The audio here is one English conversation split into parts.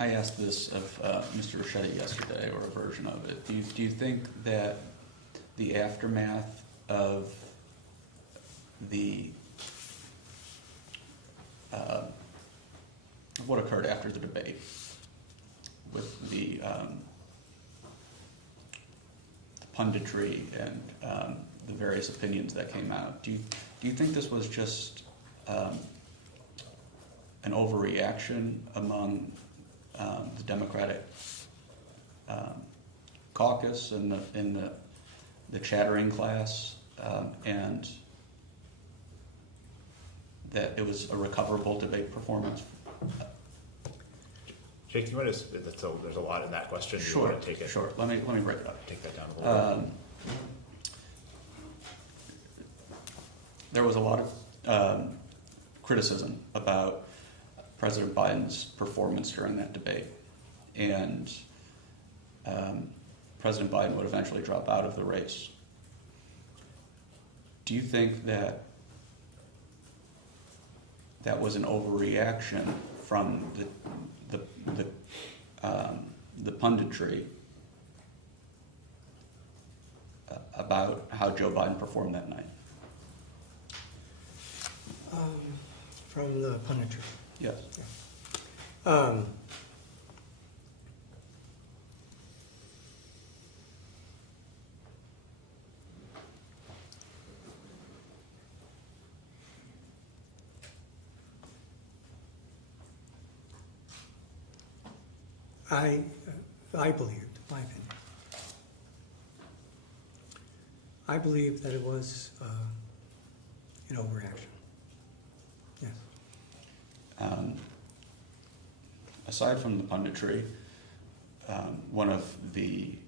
I asked this of Mr. Ricchetti yesterday, or a version of it. Do you think that the aftermath of what occurred after the debate with the punditry and the various opinions that came out, do you think this was just an overreaction among the Democratic caucus and the chattering class, and that it was a recoverable debate performance? Jake, you want to? There's a lot in that question. You Sure. want to take it? Sure. Let me break it up. Take that down a little bit. There was a lot of criticism about President Biden's performance during that debate, and President Biden would eventually drop out of the race. Do you think that was an overreaction from the punditry about how Joe Biden performed that night? From the punditry. Yes. I believed, my opinion, I believe that it was an overreaction. Yes. Aside from the punditry, one of the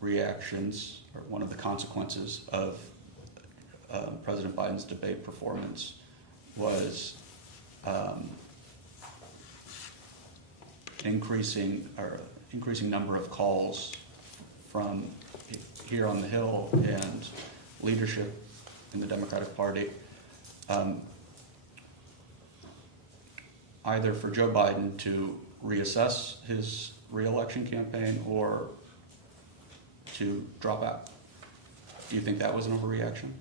reactions, or one of the consequences of President Biden's debate performance was increasing number of calls from here on the Hill and leadership in the Democratic Party, either for Joe Biden to reassess his re-election campaign or to drop out. Do you think that was an overreaction?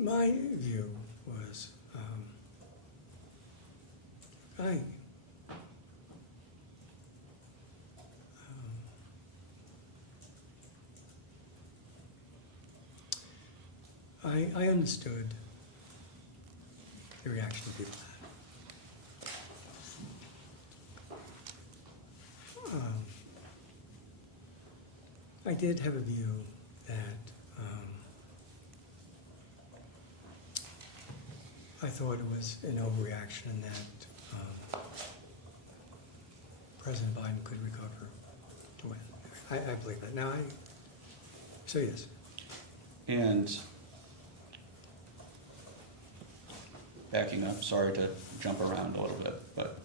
My view was, I understood the reaction people had. I did have a view that I thought it was an overreaction and that President Biden could recover to win. I believe that. Now, so yes. And backing up, sorry to jump around a little bit, but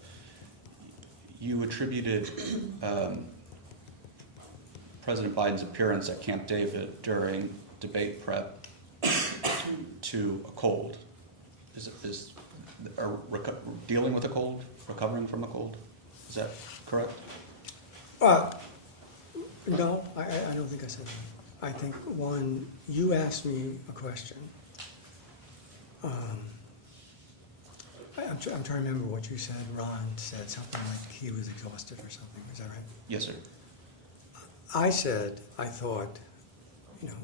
you attributed President Biden's appearance at Camp David during debate prep to a cold. Dealing with a cold, recovering from a cold? Is that correct? No, I don't think I said that. I think, one, you asked me a question. I'm trying to remember what you said. Ron said something like he was exhausted or something. Is that right? Yes, sir. I said, I thought,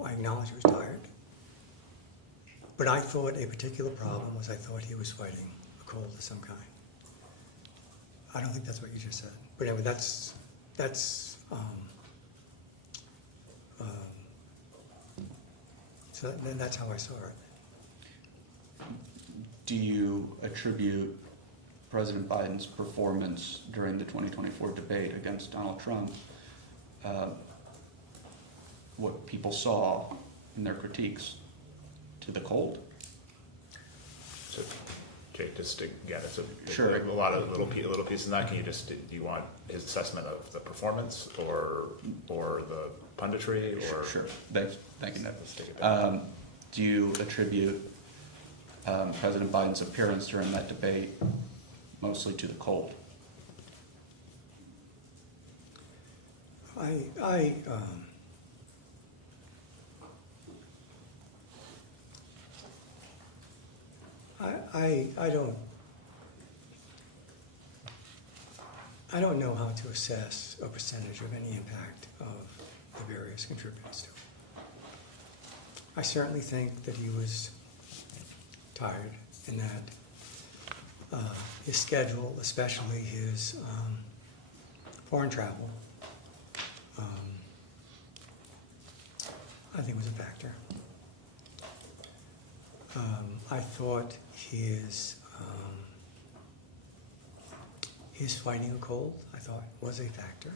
I acknowledge he was tired. But I thought a particular problem was I thought he was fighting a cold of some kind. I don't think that's what you just said. But anyway, so then that's how I saw it. Do you attribute President Biden's performance during the 2024 debate against Donald Trump, what people saw in their critiques, to the cold? So, Jake, just to get it, so Sure. a lot of little pieces in that, can you just, do you want his assessment of the performance or the punditry or? Sure, thank you, Ned. Let's take it down. Do you attribute President Biden's appearance during that debate mostly to the cold? I don't know how to assess a percentage of any impact of the various contributors to it. I certainly think that he was tired and that his schedule, especially his foreign travel, I think was a factor. I thought his fighting a cold, I thought, was a factor.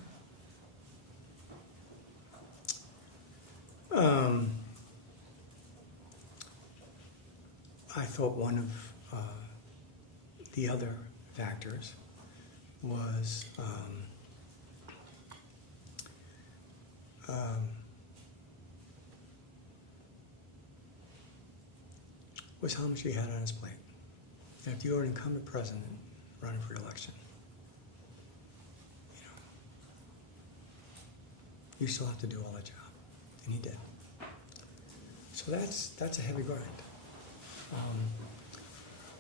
I thought one of the other factors was how much he had on his plate. And if you were an incumbent president running for election, you still have to do all that job, and he did. So that's a heavy grind.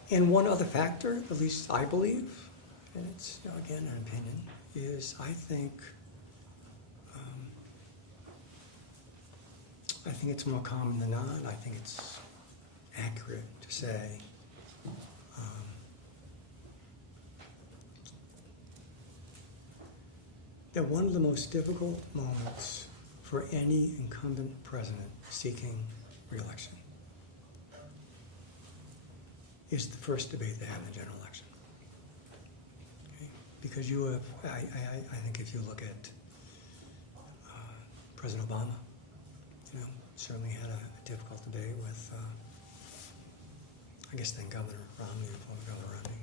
And one other factor, at least I believe, and it's again an opinion, is I think it's more common than not. I think it's accurate to say that one of the most difficult moments for any incumbent president seeking re-election is the first debate they have in the general election. Okay? Because you have, I think if you look at President Obama, certainly had a difficult debate with, I guess then Governor Romney, former Governor Romney.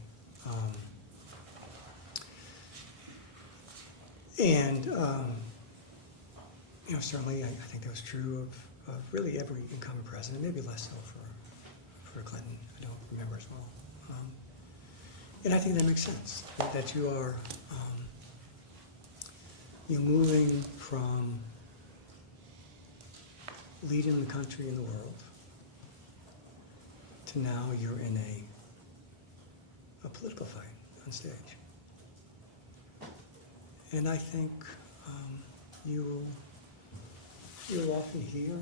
Certainly I think that was true of really every incumbent president, maybe less so for Clinton. I don't remember as well. And I think that makes sense, that you are you're moving from leading the country in the world to now you're in a political fight on stage. And I think you'll often hear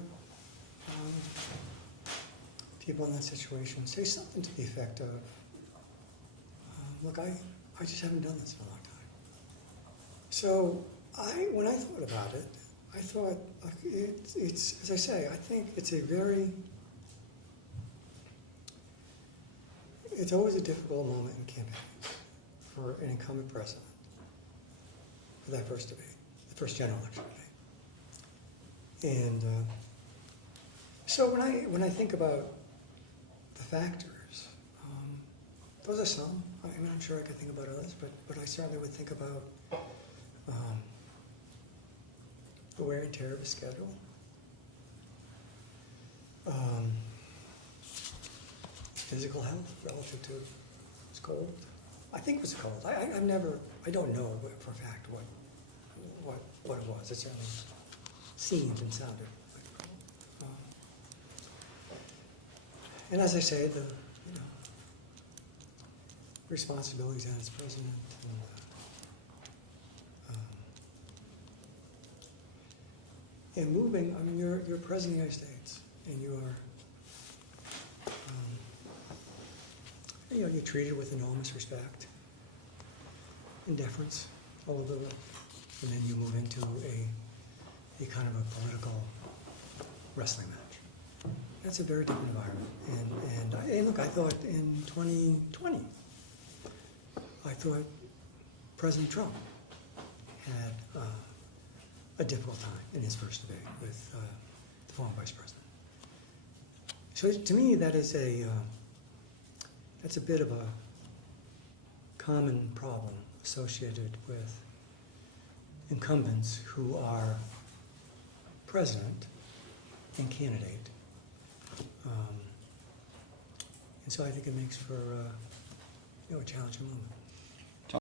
people in that situation say something to the effect of, look, I just haven't done this in a long time. So when I thought about it, I thought it's, as I say, I think it's it's always a difficult moment in campaigns for an incumbent president for that first debate, the first general election debate. And so when I think about the factors, those are some. I mean, I'm sure I could think about others, but I certainly would think about the wear and tear of his schedule. Physical health relative to his cold. I think it was a cold. I don't know for a fact what it was. It certainly seemed and sounded like a cold. And as I say, the responsibilities as president. And moving, I mean, you're president of the United States, and you are, you're treated with enormous respect and deference all over the world. And then you move into a kind of a political wrestling match. That's a very different environment. And look, I thought in 2020, I thought President Trump had a difficult time in his first debate with the former vice president. So to me, that is that's a bit of a common problem associated with incumbents who are president and candidate. And so I think it makes for a challenging moment.